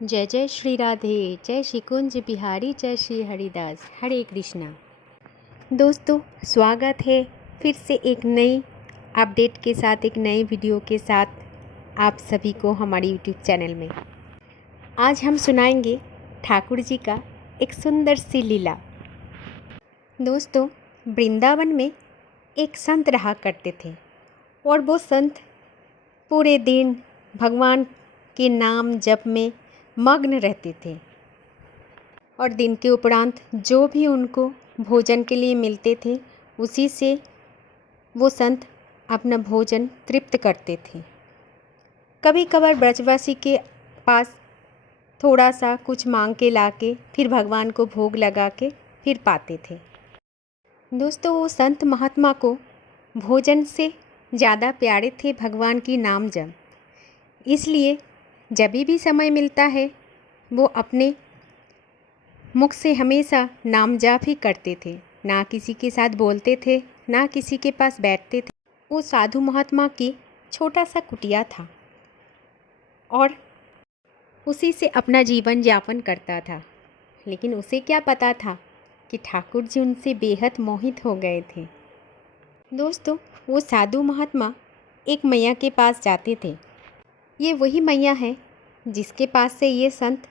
जय जय श्री राधे, जय श्री कुंज बिहारी, जय श्री हरिदास, हरे कृष्णा। दोस्तों, स्वागत है फिर से एक नई अपडेट के साथ, एक नए वीडियो के साथ आप सभी को हमारे यूट्यूब चैनल में। आज हम सुनाएंगे ठाकुर जी का एक सुंदर सी लीला। दोस्तों, वृंदावन में एक संत रहा करते थे और वो संत पूरे दिन भगवान के नाम जप में मग्न रहते थे और दिन के उपरांत जो भी उनको भोजन के लिए मिलते थे उसी से वो संत अपना भोजन तृप्त करते थे। कभी कभार ब्रजवासी के पास थोड़ा सा कुछ मांग के लाके फिर भगवान को भोग लगा के फिर पाते थे। दोस्तों, वो संत महात्मा को भोजन से ज़्यादा प्यारे थे भगवान की नाम जप। इसलिए जब भी समय मिलता है वो अपने मुख से हमेशा नाम जाप ही करते थे। ना किसी के साथ बोलते थे, ना किसी के पास बैठते थे। वो साधु महात्मा की छोटा सा कुटिया था और उसी से अपना जीवन यापन करता था। लेकिन उसे क्या पता था कि ठाकुर जी उनसे बेहद मोहित हो गए थे। दोस्तों, वो साधु महात्मा एक मैया के पास जाते थे। ये वही मैया है जिसके पास से ये संत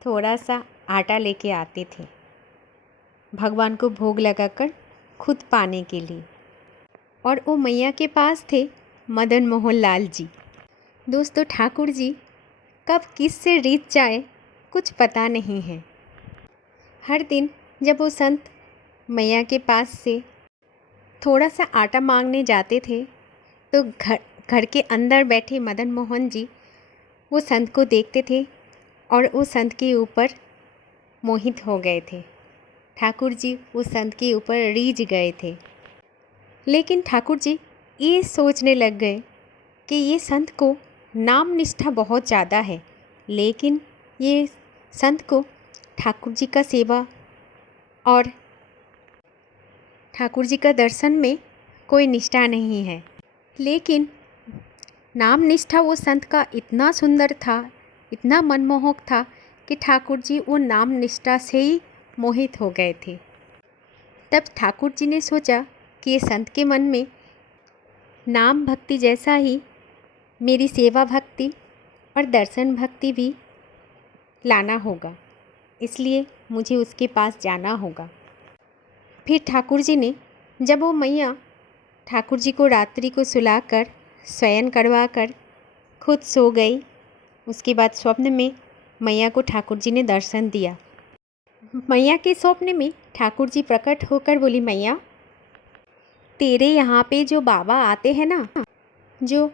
थोड़ा सा आटा लेके आते थे भगवान को भोग लगाकर खुद पाने के लिए। और वो मैया के पास थे मदन मोहन लाल जी। दोस्तों, ठाकुर जी कब किस से रीत जाए कुछ पता नहीं है। हर दिन जब वो संत मैया के पास से थोड़ा सा आटा मांगने जाते थे तो घर के अंदर बैठे मदन मोहन जी वो संत को देखते थे और उस संत के ऊपर मोहित हो गए थे। ठाकुर जी उस संत के ऊपर रीझ गए थे। लेकिन ठाकुर जी ये सोचने लग गए कि ये संत को नाम निष्ठा बहुत ज़्यादा है, लेकिन ये संत को ठाकुर जी का सेवा और ठाकुर जी का दर्शन में कोई निष्ठा नहीं है। लेकिन नाम निष्ठा वो संत का इतना सुंदर था, इतना मनमोहक था कि ठाकुर जी वो नाम निष्ठा से ही मोहित हो गए थे। तब ठाकुर जी ने सोचा कि ये संत के मन में नाम भक्ति जैसा ही मेरी सेवा भक्ति और दर्शन भक्ति भी लाना होगा, इसलिए मुझे उसके पास जाना होगा। फिर ठाकुर जी ने, जब वो मैया ठाकुर जी को रात्रि को सुलाकर शयन करवा कर खुद सो गई, उसके बाद स्वप्न में मैया को ठाकुर जी ने दर्शन दिया। मैया के स्वप्न में ठाकुर जी प्रकट होकर बोली, मैया तेरे यहाँ पे जो बाबा आते हैं ना, जो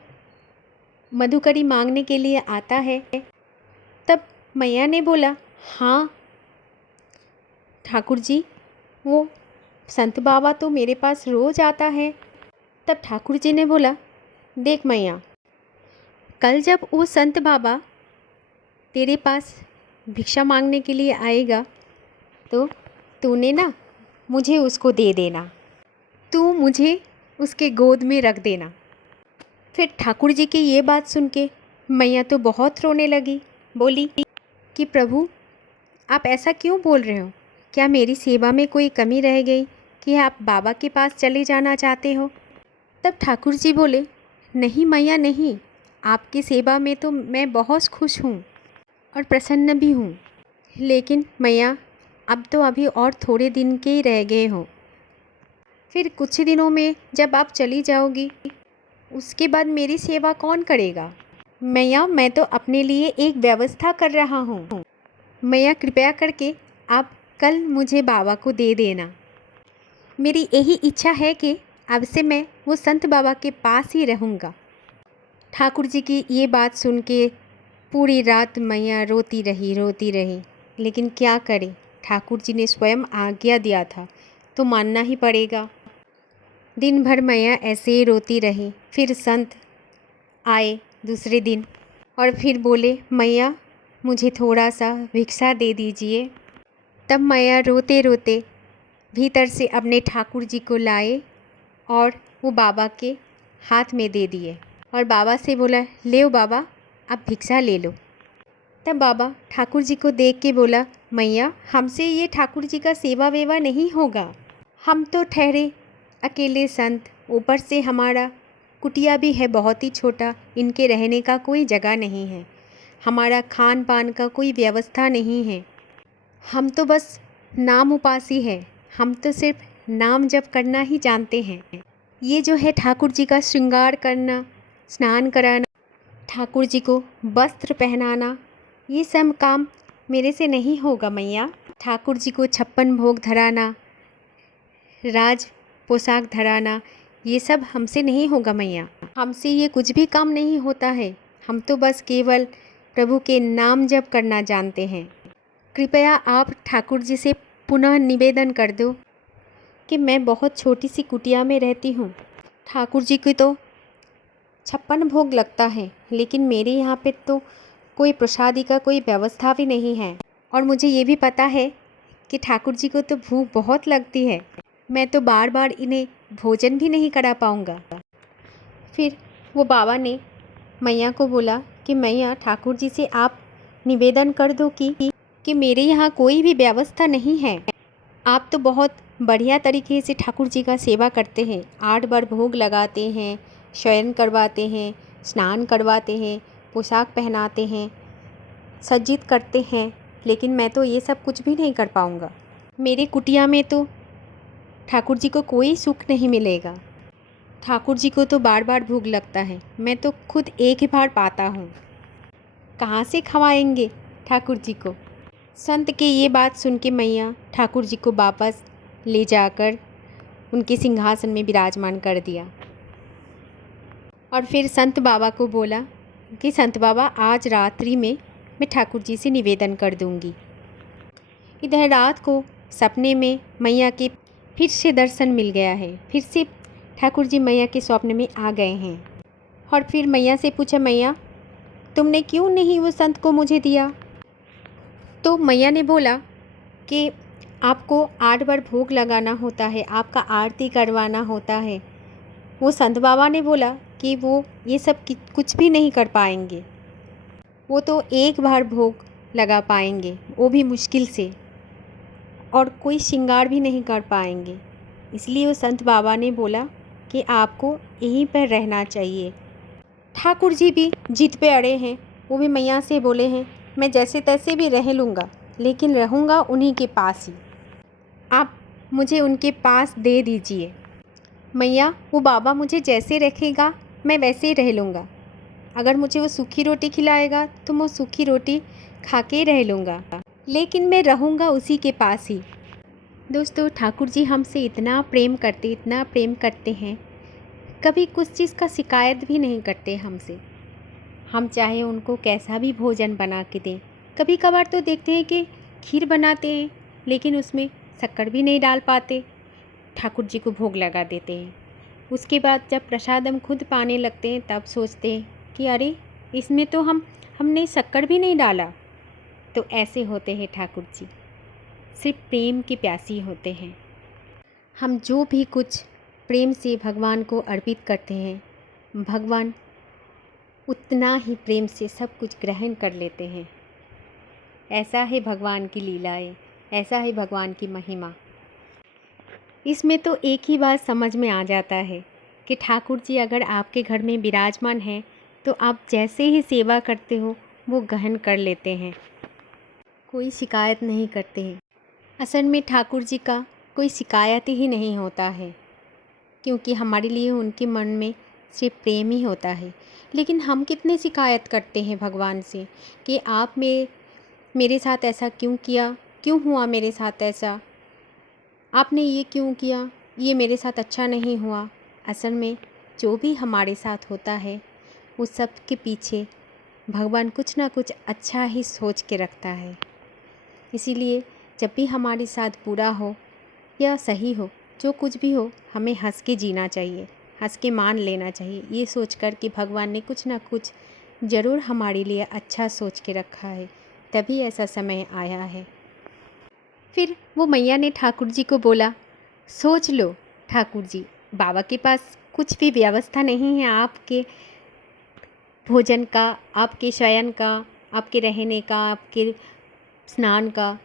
मधुकरी मांगने के लिए आता है। तब मैया ने बोला, हाँ ठाकुर जी, वो संत बाबा तो मेरे पास रोज़ आता है। तब ठाकुर जी ने बोला, देख मैया, कल जब वो संत बाबा तेरे पास भिक्षा मांगने के लिए आएगा तो तूने ना मुझे उसको दे देना, तू मुझे उसके गोद में रख देना। फिर ठाकुर जी की ये बात सुन के मैया तो बहुत रोने लगी। बोली कि प्रभु, आप ऐसा क्यों बोल रहे हो? क्या मेरी सेवा में कोई कमी रह गई कि आप बाबा के पास चले जाना चाहते हो? तब ठाकुर जी बोले, नहीं मैया नहीं, आपकी सेवा में तो मैं बहुत खुश हूँ और प्रसन्न भी हूँ। लेकिन मैया, अब तो अभी और थोड़े दिन के ही रह गए हो। फिर कुछ दिनों में जब आप चली जाओगी, उसके बाद मेरी सेवा कौन करेगा? मैया, मैं तो अपने लिए एक व्यवस्था कर रहा हूँ। मैया, कृपया करके आप कल मुझे बाबा को दे देना। मेरी यही इच्छा है कि अब से मैं वो संत बाबा के पास ही रहूँगा। ठाकुर जी की ये बात सुन के पूरी रात मैया रोती रही। लेकिन क्या करे, ठाकुर जी ने स्वयं आज्ञा दिया था तो मानना ही पड़ेगा। दिन भर मैया ऐसे ही रोती रही। फिर संत आए दूसरे दिन और फिर बोले, मैया मुझे थोड़ा सा भिक्षा दे दीजिए। तब मैया रोते रोते भीतर से अपने ठाकुर जी को लाए और वो बाबा के हाथ में दे दिए और बाबा से बोला, ले बाबा, आप भिक्षा ले लो। तब बाबा ठाकुर जी को देख के बोला, मैया हमसे ये ठाकुर जी का सेवा वेवा नहीं होगा। हम तो ठहरे अकेले संत, ऊपर से हमारा कुटिया भी है बहुत ही छोटा, इनके रहने का कोई जगह नहीं है, हमारा खान पान का कोई व्यवस्था नहीं है। हम तो बस नाम उपासी है, हम तो सिर्फ नाम जप करना ही जानते हैं। ये जो है ठाकुर जी का श्रृंगार करना, स्नान कराना, ठाकुर जी को वस्त्र पहनाना, ये सब काम मेरे से नहीं होगा मैया। ठाकुर जी को 56 भोग धराना, राज पोशाक धराना, ये सब हमसे नहीं होगा मैया। हमसे ये कुछ भी काम नहीं होता है, हम तो बस केवल प्रभु के नाम जप करना जानते हैं। कृपया आप ठाकुर जी से पुनः निवेदन कर दो कि मैं बहुत छोटी सी कुटिया में रहती हूँ। ठाकुर जी की तो 56 भोग लगता है, लेकिन मेरे यहाँ पे तो कोई प्रसादी का कोई व्यवस्था भी नहीं है। और मुझे ये भी पता है कि ठाकुर जी को तो भूख बहुत लगती है, मैं तो बार बार इन्हें भोजन भी नहीं करा पाऊँगा। फिर वो बाबा ने मैया को बोला कि मैया ठाकुर जी से आप निवेदन कर दो कि मेरे यहाँ कोई भी व्यवस्था नहीं है। आप तो बहुत बढ़िया तरीके से ठाकुर जी का सेवा करते हैं, 8 बार भोग लगाते हैं, शयन करवाते हैं, स्नान करवाते हैं, पोशाक पहनाते हैं, सज्जित करते हैं, लेकिन मैं तो ये सब कुछ भी नहीं कर पाऊँगा। मेरे कुटिया में तो ठाकुर जी को कोई सुख नहीं मिलेगा। ठाकुर जी को तो बार बार भूख लगता है, मैं तो खुद एक ही बार पाता हूँ, कहाँ से खवाएंगे ठाकुर जी को। संत की ये बात सुन के मैया ठाकुर जी को वापस ले जाकर उनके सिंहासन में विराजमान कर दिया और फिर संत बाबा को बोला कि संत बाबा आज रात्रि में मैं ठाकुर जी से निवेदन कर दूंगी। इधर रात को सपने में मैया के फिर से दर्शन मिल गया है, फिर से ठाकुर जी मैया के स्वप्न में आ गए हैं। और फिर मैया से पूछा, मैया तुमने क्यों नहीं वो संत को मुझे दिया? तो मैया ने बोला कि आपको 8 बार भोग लगाना होता है, आपका आरती करवाना होता है। वो संत बाबा ने बोला कि वो ये सब कुछ भी नहीं कर पाएंगे, वो तो एक बार भोग लगा पाएंगे, वो भी मुश्किल से, और कोई श्रृंगार भी नहीं कर पाएंगे। इसलिए वो संत बाबा ने बोला कि आपको यहीं पर रहना चाहिए। ठाकुर जी भी जिद पे अड़े हैं, वो भी मैया से बोले हैं मैं जैसे तैसे भी रह लूँगा, लेकिन रहूँगा उन्हीं के पास ही, आप मुझे उनके पास दे दीजिए। मैया वो बाबा मुझे जैसे रखेगा मैं वैसे ही रह लूँगा, अगर मुझे वो सूखी रोटी खिलाएगा तो मैं सूखी रोटी खा के रह लूँगा, लेकिन मैं रहूँगा उसी के पास ही। दोस्तों ठाकुर जी हमसे इतना प्रेम करते हैं, कभी कुछ चीज़ का शिकायत भी नहीं करते हमसे। हम चाहे उनको कैसा भी भोजन बना के दें, कभी कभार तो देखते हैं कि खीर बनाते हैं लेकिन उसमें शक्कर भी नहीं डाल पाते, ठाकुर जी को भोग लगा देते हैं। उसके बाद जब प्रसाद हम खुद पाने लगते हैं तब सोचते हैं कि अरे इसमें तो हमने शक्कर भी नहीं डाला। तो ऐसे होते हैं ठाकुर जी, सिर्फ प्रेम की प्यासी होते हैं। हम जो भी कुछ प्रेम से भगवान को अर्पित करते हैं, भगवान उतना ही प्रेम से सब कुछ ग्रहण कर लेते हैं। ऐसा है भगवान की लीलाएं, ऐसा है भगवान की महिमा। इसमें तो एक ही बात समझ में आ जाता है कि ठाकुर जी अगर आपके घर में विराजमान हैं तो आप जैसे ही सेवा करते हो वो ग्रहण कर लेते हैं, कोई शिकायत नहीं करते हैं। असल में ठाकुर जी का कोई शिकायत ही नहीं होता है, क्योंकि हमारे लिए उनके मन में सिर्फ प्रेम ही होता है। लेकिन हम कितने शिकायत करते हैं भगवान से कि आप मेरे साथ ऐसा क्यों किया, क्यों हुआ मेरे साथ ऐसा, आपने ये क्यों किया, ये मेरे साथ अच्छा नहीं हुआ। असल में जो भी हमारे साथ होता है उस सब के पीछे भगवान कुछ ना कुछ अच्छा ही सोच के रखता है। इसीलिए जब भी हमारे साथ बुरा हो या सही हो, जो कुछ भी हो, हमें हंस के जीना चाहिए, हंस के मान लेना चाहिए, ये सोच कर कि भगवान ने कुछ ना कुछ ज़रूर हमारे लिए अच्छा सोच के रखा है, तभी ऐसा समय आया है। फिर वो मैया ने ठाकुर जी को बोला, सोच लो ठाकुर जी, बाबा के पास कुछ भी व्यवस्था नहीं है आपके भोजन का, आपके शयन का, आपके रहने का, आपके स्नान का।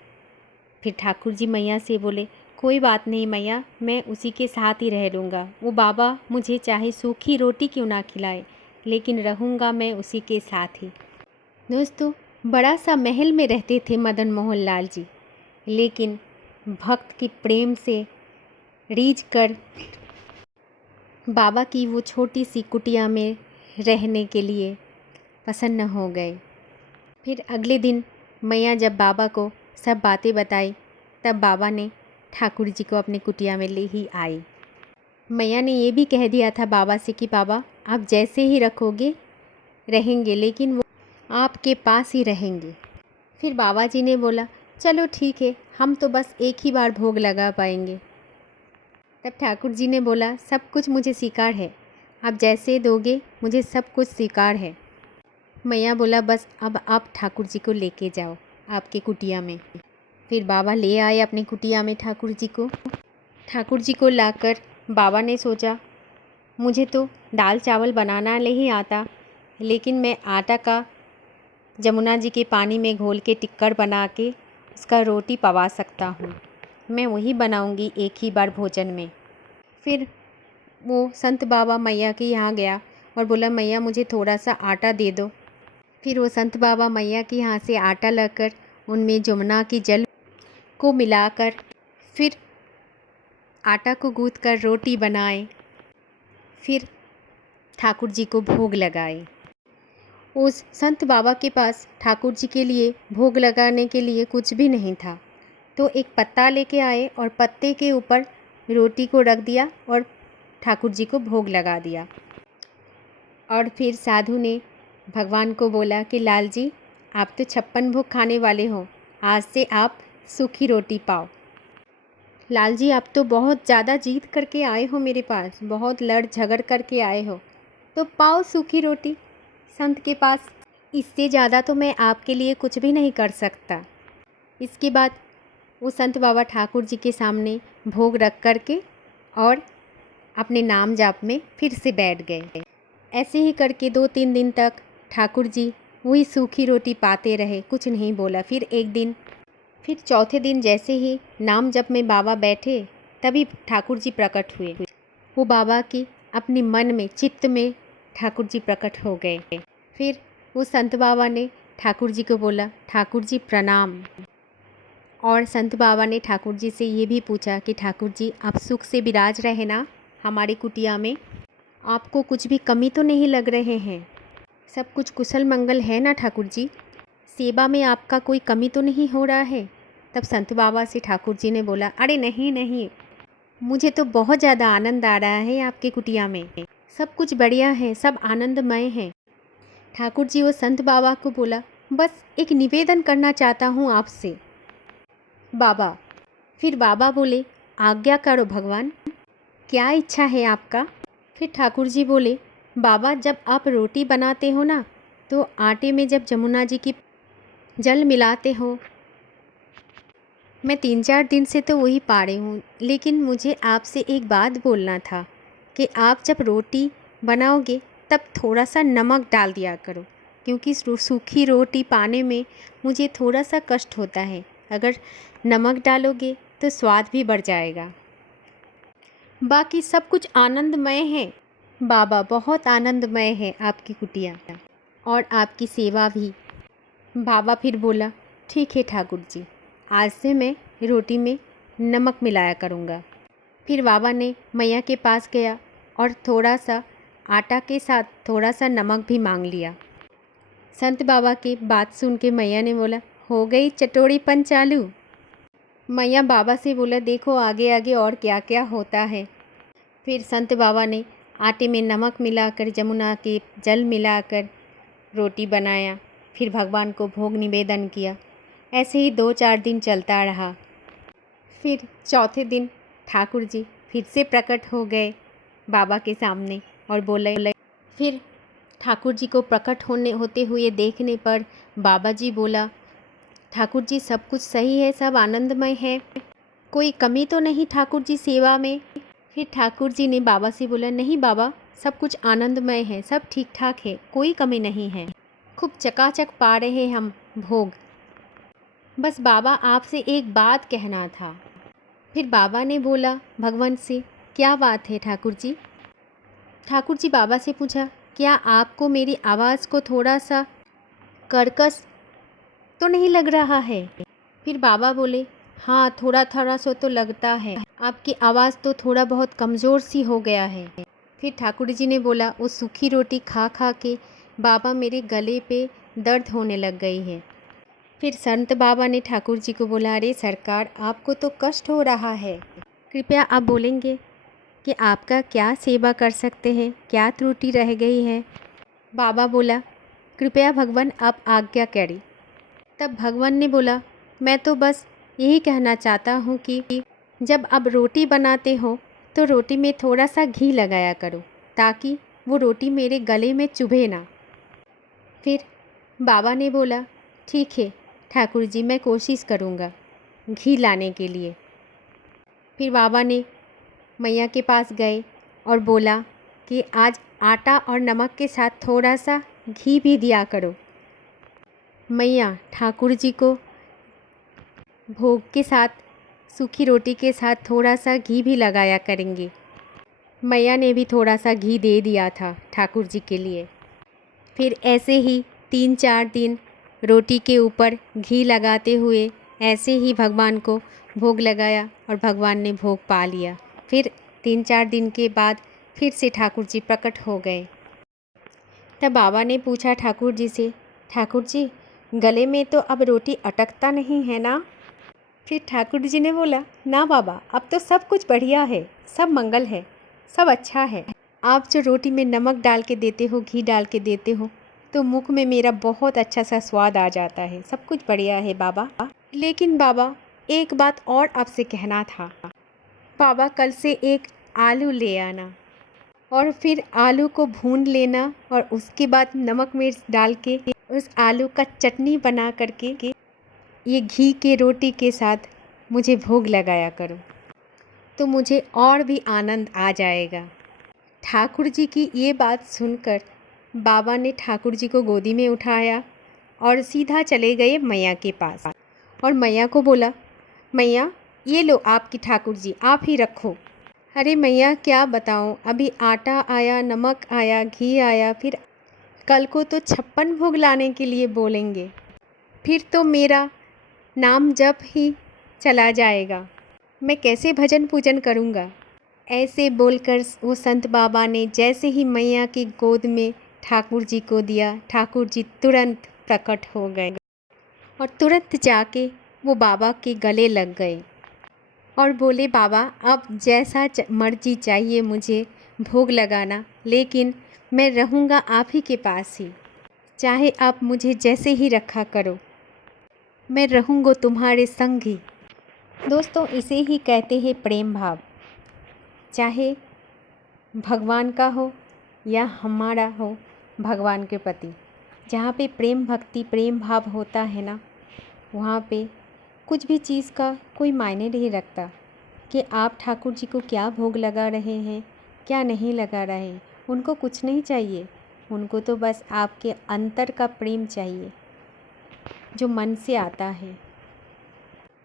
फिर ठाकुर जी मैया से बोले, कोई बात नहीं मैया, मैं उसी के साथ ही रह लूँगा। वो बाबा मुझे चाहे सूखी रोटी क्यों ना खिलाए, लेकिन रहूँगा मैं उसी के साथ ही। दोस्तों, बड़ा सा महल में रहते थे मदन मोहन लाल जी, लेकिन भक्त की प्रेम से रीझ कर बाबा की वो छोटी सी कुटिया में रहने के लिए प्रसन्न हो गए। फिर अगले दिन मैया जब बाबा को सब बातें बताई, तब बाबा ने ठाकुर जी को अपने कुटिया में ले ही आई। मैया ने ये भी कह दिया था बाबा से कि बाबा आप जैसे ही रखोगे रहेंगे, लेकिन वो आपके पास ही रहेंगे। फिर बाबा जी ने बोला, चलो ठीक है, हम तो बस एक ही बार भोग लगा पाएंगे। तब ठाकुर जी ने बोला, सब कुछ मुझे स्वीकार है, आप जैसे दोगे मुझे सब कुछ स्वीकार है। मैया बोला, बस अब आप ठाकुर जी को लेके जाओ आपके कुटिया में। फिर बाबा ले आए अपनी कुटिया में ठाकुर जी को। ठाकुर जी को लाकर बाबा ने सोचा, मुझे तो दाल चावल बनाना नहीं आता, लेकिन मैं आटा का जमुना जी के पानी में घोल के टिक्कर बना के उसका रोटी पवा सकता हूँ। मैं वही बनाऊँगी एक ही बार भोजन में। फिर वो संत बाबा मैया के यहाँ गया और बोला, मैया मुझे थोड़ा सा आटा दे दो। फिर वो संत बाबा मैया के यहाँ से आटा लाकर उनमें जमुना की जल को मिलाकर फिर आटा को गूँथ कर रोटी बनाए। फिर ठाकुर जी को भोग लगाए। उस संत बाबा के पास ठाकुर जी के लिए भोग लगाने के लिए कुछ भी नहीं था, तो एक पत्ता लेके आए और पत्ते के ऊपर रोटी को रख दिया और ठाकुर जी को भोग लगा दिया। और फिर साधु ने भगवान को बोला कि लाल जी, आप तो 56 भोग खाने वाले हो, आज से आप सूखी रोटी पाओ। लाल जी, आप तो बहुत ज़्यादा जीत करके आए हो मेरे पास, बहुत लड़ झगड़ करके आए हो, तो पाओ सूखी रोटी संत के पास। इससे ज़्यादा तो मैं आपके लिए कुछ भी नहीं कर सकता। इसके बाद वो संत बाबा ठाकुर जी के सामने भोग रख करके और अपने नाम जाप में फिर से बैठ गए। ऐसे ही करके 2-3 दिन तक ठाकुर जी वही सूखी रोटी पाते रहे, कुछ नहीं बोला। फिर चौथे दिन जैसे ही नाम जप में बाबा बैठे, तभी ठाकुर जी प्रकट हुए। वो बाबा की अपने मन में, चित्त में ठाकुर जी प्रकट हो गए। फिर वो संत बाबा ने ठाकुर जी को बोला, ठाकुर जी प्रणाम। और संत बाबा ने ठाकुर जी से ये भी पूछा कि ठाकुर जी आप सुख से विराज रहे ना हमारी कुटिया में, आपको कुछ भी कमी तो नहीं लग रहे हैं, सब कुछ कुशल मंगल है ना ठाकुर जी, सेवा में आपका कोई कमी तो नहीं हो रहा है। तब संत बाबा से ठाकुर जी ने बोला, अरे नहीं नहीं, मुझे तो बहुत ज़्यादा आनंद आ रहा है आपके कुटिया में, सब कुछ बढ़िया है, सब आनंदमय है। ठाकुर जी वो संत बाबा को बोला, बस एक निवेदन करना चाहता हूँ आपसे बाबा। फिर बाबा बोले, आज्ञा करो भगवान, क्या इच्छा है आपका। फिर ठाकुर जी बोले, बाबा जब आप रोटी बनाते हो ना, तो आटे में जब जमुना जी की जल मिलाते हो, मैं 3-4 दिन से तो वही पा रही हूँ, लेकिन मुझे आपसे एक बात बोलना था कि आप जब रोटी बनाओगे तब थोड़ा सा नमक डाल दिया करो, क्योंकि सूखी रोटी पाने में मुझे थोड़ा सा कष्ट होता है। अगर नमक डालोगे तो स्वाद भी बढ़ जाएगा। बाकी सब कुछ आनंदमय है बाबा, बहुत आनंदमय है आपकी कुटिया और आपकी सेवा भी। बाबा फिर बोला, ठीक है ठाकुर जी, आज से मैं रोटी में नमक मिलाया करूँगा। फिर बाबा ने मैया के पास गया और थोड़ा सा आटा के साथ थोड़ा सा नमक भी मांग लिया। संत बाबा की बात सुन के मैया ने बोला, हो गई चटोरीपन चालू। मैया बाबा से बोला, देखो आगे आगे और क्या क्या होता है। फिर संत बाबा ने आटे में नमक मिलाकर, जमुना के जल मिलाकर रोटी बनाया, फिर भगवान को भोग निवेदन किया। ऐसे ही 2-4 दिन चलता रहा। फिर चौथे दिन ठाकुर जी फिर से प्रकट हो गए बाबा के सामने और बोले। फिर ठाकुर जी को प्रकट होते हुए देखने पर बाबा जी बोला, ठाकुर जी सब कुछ सही है, सब आनंदमय है, कोई कमी तो नहीं ठाकुर जी सेवा में। फिर ठाकुर जी ने बाबा से बोला, नहीं बाबा, सब कुछ आनंदमय है, सब ठीक ठाक है, कोई कमी नहीं है। खूब चकाचक पा रहे हम भोग। बस बाबा आपसे एक बात कहना था। फिर बाबा ने बोला भगवान से, क्या बात है ठाकुर जी? ठाकुर जी बाबा से पूछा, क्या आपको मेरी आवाज़ को थोड़ा सा कर्कश तो नहीं लग रहा है? फिर बाबा बोले, हाँ थोड़ा थोड़ा सो तो लगता है, आपकी आवाज़ तो थोड़ा बहुत कमज़ोर सी हो गया है। फिर ठाकुर जी ने बोला, वो सूखी रोटी खा खा के बाबा मेरे गले पे दर्द होने लग गई है। फिर संत बाबा ने ठाकुर जी को बोला, अरे सरकार, आपको तो कष्ट हो रहा है, कृपया आप बोलेंगे कि आपका क्या सेवा कर सकते हैं, क्या त्रुटि रह गई है? बाबा बोला, कृपया भगवान आप आज्ञा करें। तब भगवान ने बोला, मैं तो बस यही कहना चाहता हूँ कि जब आप रोटी बनाते हो तो रोटी में थोड़ा सा घी लगाया करो, ताकि वो रोटी मेरे गले में चुभे ना। फिर बाबा ने बोला, ठीक है ठाकुर जी, मैं कोशिश करूँगा घी लाने के लिए। फिर बाबा ने मैया के पास गए और बोला कि आज आटा और नमक के साथ थोड़ा सा घी भी दिया करो। मैया ठाकुर जी को भोग के साथ सूखी रोटी के साथ थोड़ा सा घी भी लगाया करेंगे। मैया ने भी थोड़ा सा घी दे दिया था ठाकुर जी के लिए। फिर ऐसे ही 3-4 दिन रोटी के ऊपर घी लगाते हुए ऐसे ही भगवान को भोग लगाया और भगवान ने भोग पा लिया। फिर 3-4 दिन के बाद फिर से ठाकुर जी प्रकट हो गए। तब बाबा ने पूछा ठाकुर जी से, ठाकुर जी गले में तो अब रोटी अटकता नहीं है ना? फिर ठाकुर जी ने बोला, ना बाबा, अब तो सब कुछ बढ़िया है, सब मंगल है, सब अच्छा है। आप जो रोटी में नमक डाल के देते हो, घी डाल के देते हो, तो मुख में मेरा बहुत अच्छा सा स्वाद आ जाता है, सब कुछ बढ़िया है बाबा। लेकिन बाबा एक बात और आपसे कहना था। बाबा कल से एक आलू ले आना और फिर आलू को भून लेना और उसके बाद नमक मिर्च डाल के उस आलू का चटनी बना करके ये घी के रोटी के साथ मुझे भोग लगाया करो, तो मुझे और भी आनंद आ जाएगा। ठाकुर जी की ये बात सुनकर बाबा ने ठाकुर जी को गोदी में उठाया और सीधा चले गए मैया के पास और मैया को बोला, मैया ये लो आपकी ठाकुर जी, आप ही रखो। अरे मैया क्या बताऊँ, अभी आटा आया, नमक आया, घी आया, फिर कल को तो 56 भोग लाने के लिए बोलेंगे, फिर तो मेरा नाम जप ही चला जाएगा, मैं कैसे भजन पूजन करूँगा? ऐसे बोलकर वो संत बाबा ने जैसे ही मैया की गोद में ठाकुर जी को दिया, ठाकुर जी तुरंत प्रकट हो गए और तुरंत जाके वो बाबा के गले लग गए और बोले, बाबा अब जैसा मर्जी चाहिए मुझे भोग लगाना, लेकिन मैं रहूँगा आप ही के पास ही, चाहे आप मुझे जैसे ही रखा करो, मैं रहूँगा तुम्हारे संग ही। दोस्तों इसे ही कहते हैं प्रेम भाव, चाहे भगवान का हो या हमारा हो भगवान के प्रति। जहाँ पे प्रेम भक्ति प्रेम भाव होता है ना, वहाँ पे कुछ भी चीज़ का कोई मायने नहीं रखता कि आप ठाकुर जी को क्या भोग लगा रहे हैं, क्या नहीं लगा रहे हैं। उनको कुछ नहीं चाहिए, उनको तो बस आपके अंतर का प्रेम चाहिए जो मन से आता है।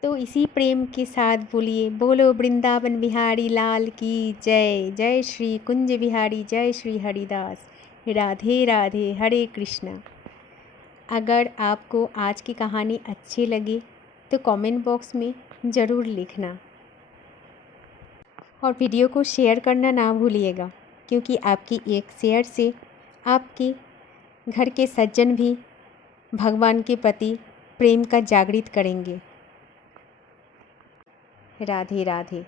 तो इसी प्रेम के साथ बोलिए, बोलो वृंदावन बिहारी लाल की जय। जय श्री कुंज बिहारी, जय श्री हरिदास। राधे राधे, हरे कृष्णा। अगर आपको आज की कहानी अच्छी लगी तो कमेंट बॉक्स में ज़रूर लिखना और वीडियो को शेयर करना ना भूलिएगा, क्योंकि आपकी एक शेयर से आपके घर के सज्जन भी भगवान के प्रति प्रेम का जागृत करेंगे। राधे राधे।